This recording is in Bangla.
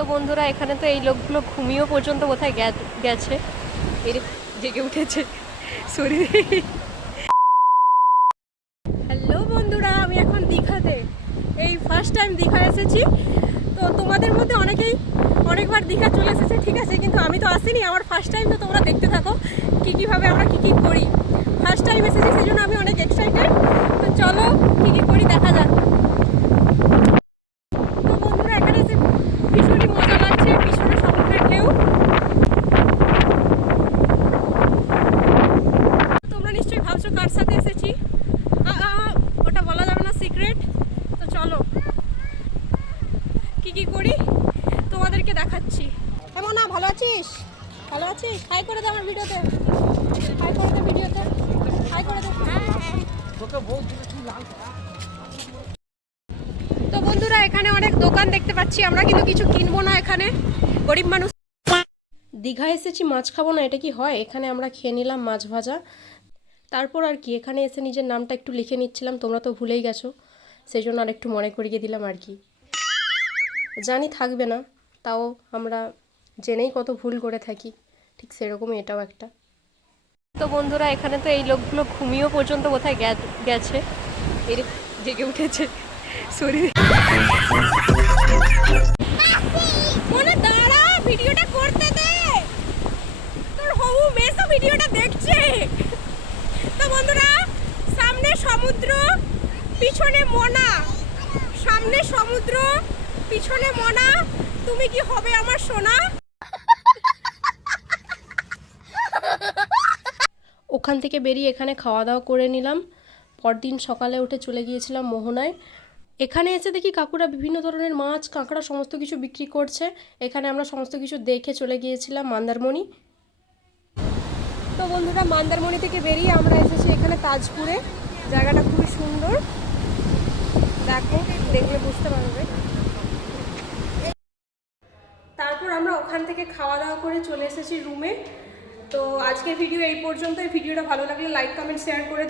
তো বন্ধুরা এখানে তো এই লোকগুলো ঘুমিয়েও পর্যন্ত কোথায় গেছে, এর জেগে উঠেছে শরীরে। হ্যালো বন্ধুরা, আমি এখন দীঘাতে, এই ফার্স্ট টাইম দীঘা এসেছি। তো তোমাদের মধ্যে অনেকেই অনেকবার দীঘা চলে এসেছে, ঠিক আছে, কিন্তু আমি তো আসিনি, আমার ফার্স্ট টাইম। তো তোমরা দেখতে থাকো কীভাবে আমরা কী করি। ফার্স্ট টাইম এসেছি সেই জন্য আমি অনেক এক্সাইটেড। তো চলো কী করি দেখা যাক। তো বন্ধুরা এখানে এসে ভীষণই মজা লাগছে, ভীষণ সমুদ্রের ঢেউ। তোমরা নিশ্চয়ই ভাবছো কার সাথে এসেছি, ওটা বলা যাবে না, সিক্রেট। তো চলো কি করি তোমাদেরকে দেখাচ্ছি। এমন না, ভালো আছিস? ভালো আছিস? হাই করে দে আমার ভিডিওতে, হাই করে দে ভিডিওতে, হাই করে দে। তো বন্ধুরা এখানে অনেক দোকান দেখতে পাচ্ছি আমরা, কিন্তু কিছু কিনবো না, এখানে গরিব মানুষ। দীঘা এসেছি মাছ খাবো না, এটা কি হয়? এখানে আমরা খেয়ে নিলাম মাছ ভাজা। তারপর আর কি, এখানে এসে নিজের নামটা একটু লিখে নিচ্ছিলাম, তোমরা তো ভুলেই গেছো, সেই জন্য আর একটু মনে করিয়ে দিলাম আর কি। জানি থাকবে না, তাও আমরা জেনেই কত ভুল করে থাকি, ঠিক সেরকমই এটাও একটা। তো বন্ধুরা এখানে তো এই লোকগুলো ঘুমিয়েও পর্যন্ত কোথায় গেছে, এর জেগে উঠেছে শরীরে। মনে দাঁড়া, ভিডিওটা করতে দে, তোর হবু মেসো ভিডিওটা দেখছে। তো বন্ধুরা সামনে সমুদ্র, পিছনে মোনা, সামনে সমুদ্র, পিছনে মোনা, তুমি কি হবে আমার সোনা? ওখান থেকে বেরিয়ে এখানে খাওয়া দাওয়া করে নিলাম। পরদিন সকালে উঠে চলে গিয়েছিলাম মোহনায়। এখানে এসে দেখি কাকুরা বিভিন্ন ধরনের মাছ, কাঁকড়া সমস্ত কিছু বিক্রি করছে। এখানে আমরা সমস্ত কিছু দেখে চলে গিয়েছিলাম মন্দারমণি। তো বন্ধুরা মন্দারমণি থেকে বেরিয়ে আমরা এসেছি এখানে তাজপুরে। জায়গাটা খুবই সুন্দর, দেখো, দেখলে বুঝতে পারবে। তারপর আমরা ওখান থেকে খাওয়া দাওয়া করে চলে এসেছি রুমে। তো আজকের ভিডিও এই পর্যন্ত। এই ভিডিওটা ভালো লাগলে লাইক কমেন্ট শেয়ার করে দিন।